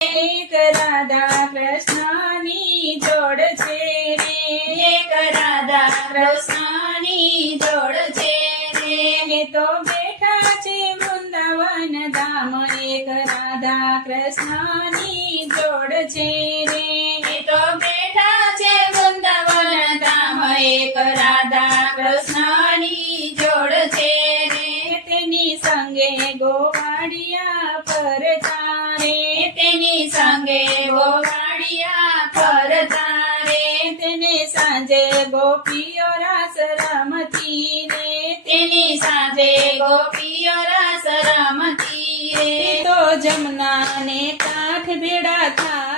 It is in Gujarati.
એક રાધા કૃષ્ણની જોડ છે રે, એક રાધા કૃષ્ણની જોડ છે રે, એ તો બેઠા છે વૃંદાવન ધામ, એક રાધા કૃષ્ણની જોડ છે રે, એ તો બેઠા છે વૃંદાવન ધામ, એક રાધા કૃષ્ણની જોડ છે રે, તેની સંગે ગોવાળિયા ફરતા રે, તેની સંગે ગોવાળિયા ફરતા રે, તેને સાંજે ગોપીઓ રાસ રમતી રે, તેની સાથે ગોપીઓ રાસ રમતી રે, તો જમના ને કાંઠ ભેળા થાય